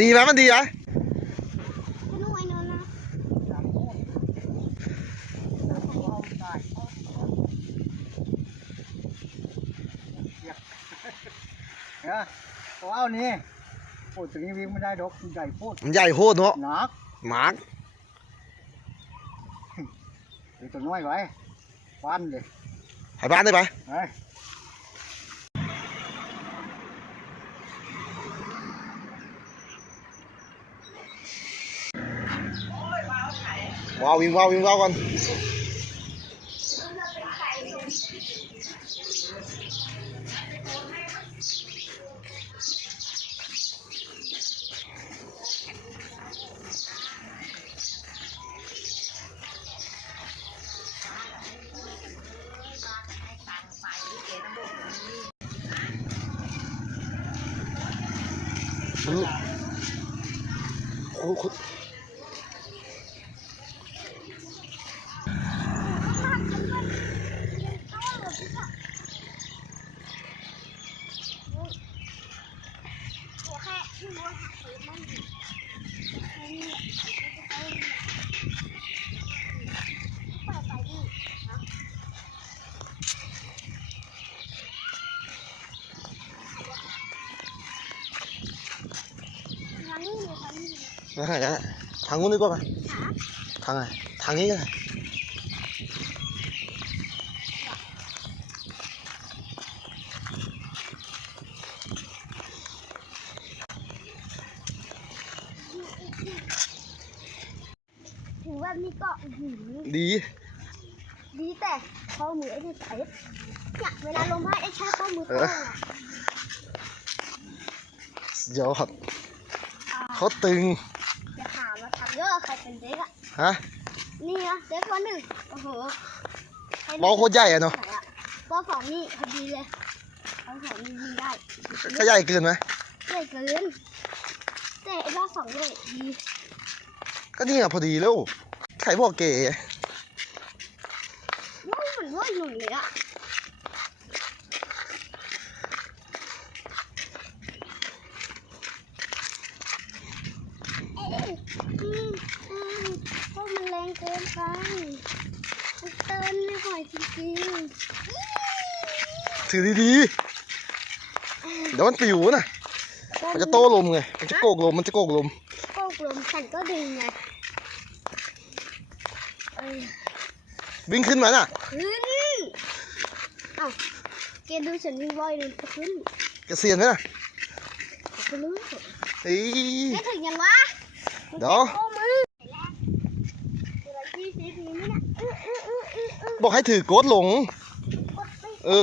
ดีไหมมันดีไหมเนี่ยตัวเอานี่พูดถึงนี้วิ่งไม่ได้ดอกใหญ่พูดมันใหญ่โคตรเนาะหนักหมากเดี๋ยวตัวน้อยไว้ฟันเลยหายบ้านได้ไหมว้าววิ่งว้าววิ่งว้าวก่อนโอ้โหทางนู้นดีกว่าไหมทางไหนทางนี้ก็ได้ถือว่านี่ก็ดีแต่ข้อมือไอ้นี่ใส่เนี่ยเวลาลงมาไอ้แค่ข้อมือเดี๋ยวครับเขาตึงจะถามว่าทำเยอะใครเป็นเด็กอะฮะนี่นะเด็กคนหนึ่งโอ้โหบอลโคตรใหญ่อะเนาะปอสองนี่พอดีเลยปอสองนี่ยิงได้ก็ใหญ่เกินไหมใหญ่เกินแต่ไอ้รอบสองเลยดีก็นี่อะพอดีแล้วใครบอกเก๋ว่าเหมือนว่าอยู่เลยอะเพราะมันแรงเกินไปมันเตือนไม่ไหวจริงๆถือดีๆเดี๋ยวมันปิวนะมันจะโต้ลมไงมันจะโกกลมฉันก็ดึงไงวิ่งขึ้นมาน่ะขึ้นเอ้าแกดูฉันวิ่งบ่อยเลยจะขึ้นกระเซียนไหมน่ะขึ้นรู้เฮ้ยไม่ถึงยังวะเดี๋ยวบอกให้ถือโกดลง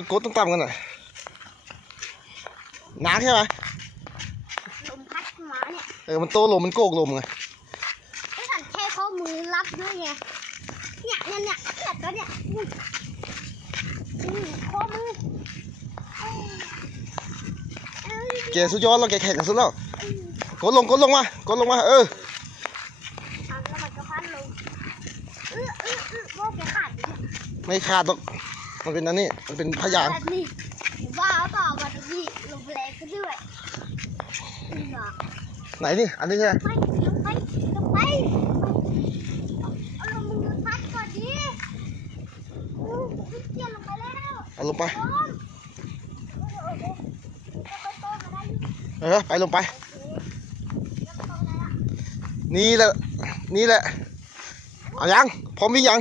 โกดต้องต่ำกันหน่อยหนักใช่ไหมลมพัดมาเนี่ยมันโตลมมันโกกลมไงไอ้สันแค่ข้อมือรับด้วยไงเนี่ยก็เนี่ยข้อมือแกสุดยอดแล้วแกแข่งกันสุดแล้วกดลงมาแล้วมันก็พัดลงโบ้แกขาดไม่ขาดหรอกมันเป็นอันนี้มันเป็นพยางนี่ว่าเปล่าวันนี้ลงแรงก็ด้วยไหนนี่อันนี้ใช่ไหมไปเอาลงมือพัดก่อนดิเกี่ยวลงไปแล้วเอาลงไปไปลงไปนี่แหละเอายังพร้อมวิ่งยัง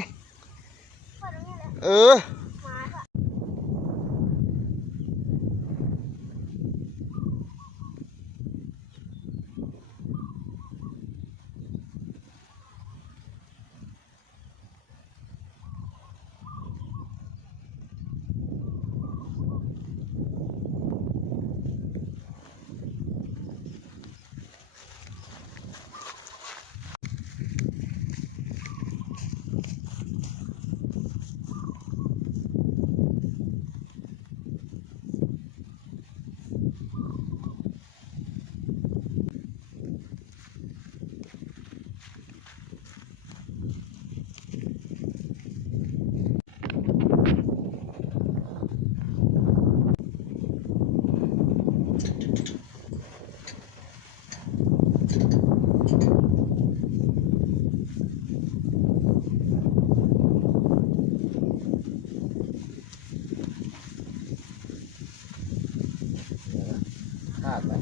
ขาดไหม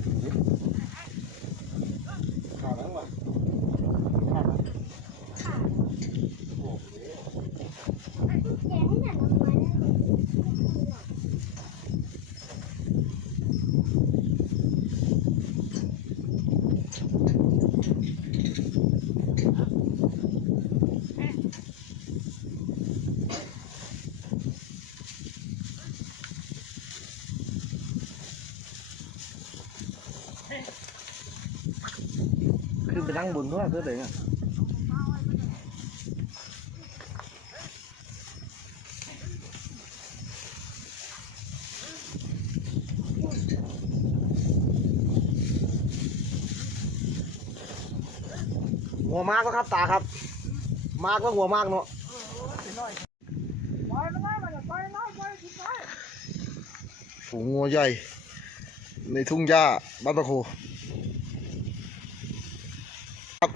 ขาดแล้ววะขาดไหม ค่ะ โอ้โห แกให้หนังออกมาได้ไหม ขึ้นไปนั่งบนด้วยเพื่ออะไรเนี่ยหัวมากนะครับตาครับ มากก็หัวมากเนาะฝูงงัวใหญ่ ในทุ่งหญ้าบ้านตะโคครับ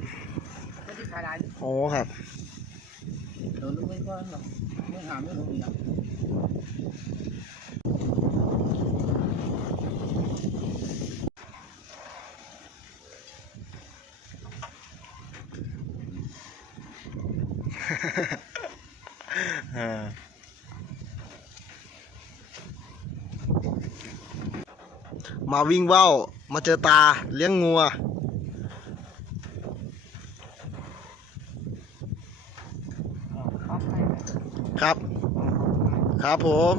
อ๋อครับ เดี๋ยวลูกไม่ก้อนหรอกไม่หามไม่รู้อีกแล้ว มาวิ่งว่าวมาเจอตาเลี้ยงงัวครับ ครับผม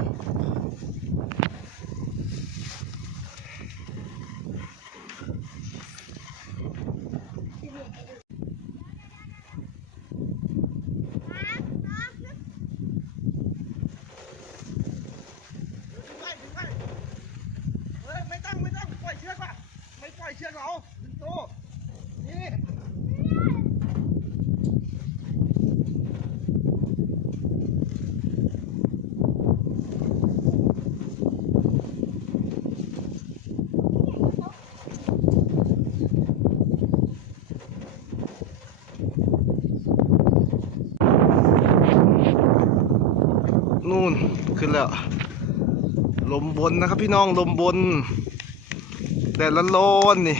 ไม่ต้องปล่อยเชือกว่ะไม่ปล่อยเชือกเราดูนี่ นู่นขึ้นแล้วลมบนนะครับพี่น้องลมบนแดดร้อนๆนี่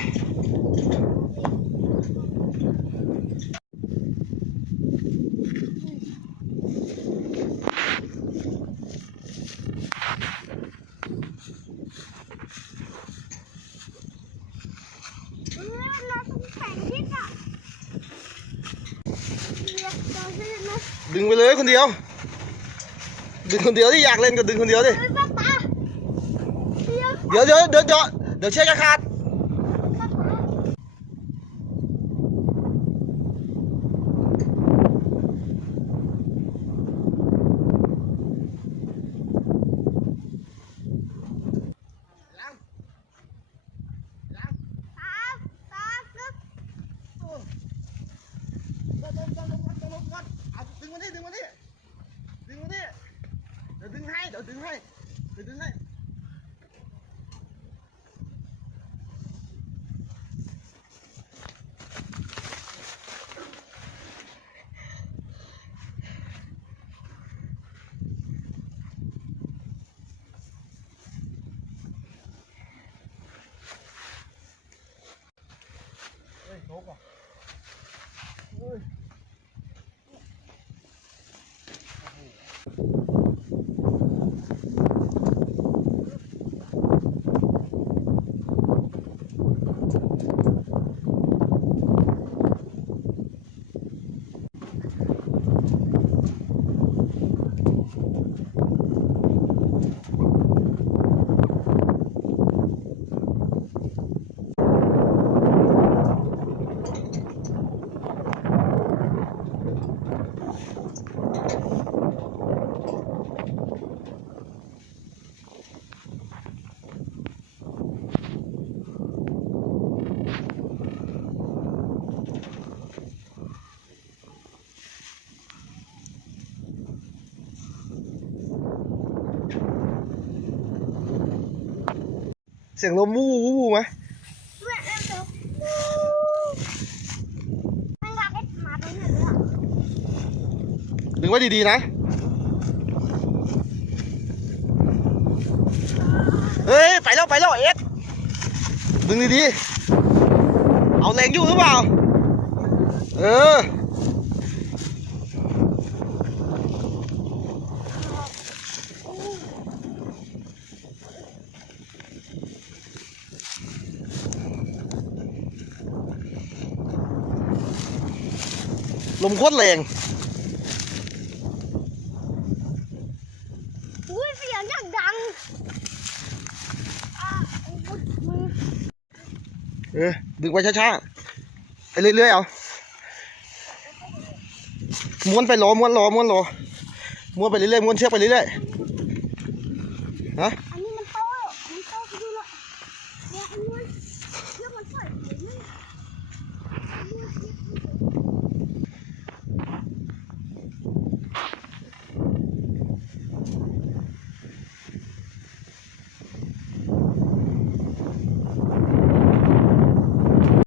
เราต้องแข่งที่อ่ะเดี๋ยวเราจะมา ดึงไปเลยคนเดียวดึงคนเดียวที่อยากเล่นก็ดึงคนเดียวดิ เฮ้ยป้าตาเดี๋ยว เดี๋ยวเชือกจะขาด ป้าตาตาลึก ดึงมาดิเดี๋ยวดึงให้ เสียงลมวูวูไหม เว้ยแล้วเดี๋ยวมันอยากให้หมาตัวนี้ด้วย ดึงไว้ดีๆนะเฮ้ยไปแล้วเอ็ด ดึงดีๆเอาแรงอยู่หรือเปล่าเออลมโคตรแรง อุ้ยเสียงอย่างดังอุ๊ยมือ ดึงไปช้าๆไปเรื่อยๆเอาม้วนไปรอม้วนไปเรื่อยๆม้วนเชือกไปเรื่อยๆฮะ